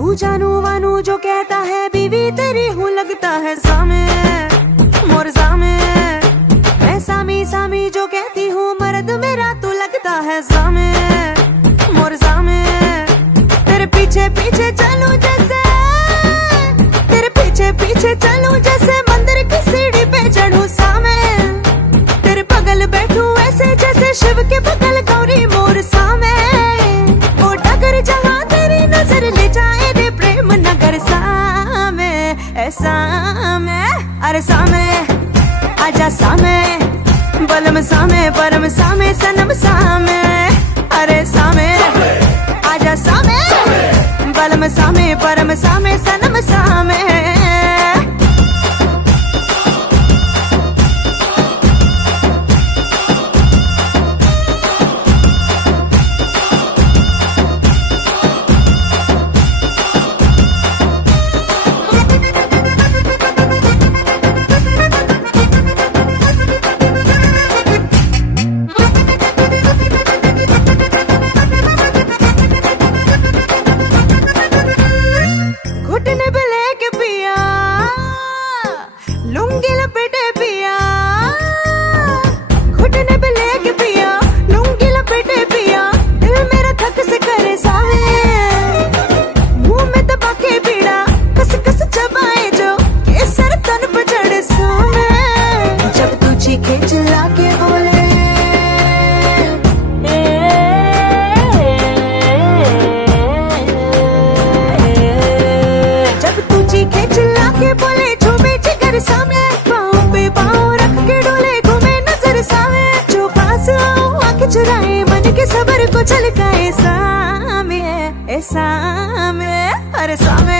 तू जानू वानू जो कहता है बीवी तेरी हूँ लगता है सामे मोर सामे। मैं सामी सामी जो कहती हूँ मर्द मेरा तू लगता है सामे मोर सामे। तेरे पीछे पीछे चलूं जैसे, तेरे पीछे पीछे चलूं जैसे मंदिर की सीढ़ी पे चढ़ूं सामे। तेरे बगल बैठूं ऐसे जैसे शिव के बगल गौरी मोर सामे। वो डगर जहाँ तेरी नजर ले जाए रे प्रेम नगर सामे ऐसा में। अरे सामे आजा सामे बलम सामे परम सामे सनम सामे। अरे सामे आजा सामे बलम सामे परम सामे सनम सामे। लुंगी लपेटे पिया घुटने पे लेके पिया लुंगी लपेटे पिया। दिल मेरा थक से करे सावे मुंह में दबा के पीड़ा कस कस चबाए जो केसर तन पे चढ़े सामे। जब तू चीखे चिल्ला के बोले जब तू चीखे चिल्ला के बोले झूमे जिगर सामने पाँव पे पाँव रख के डोले घूमे नजर सामे। जो पास आओ आंखें चुराए मन के सबर को झलकाए सामे ए सामे। अरे सामे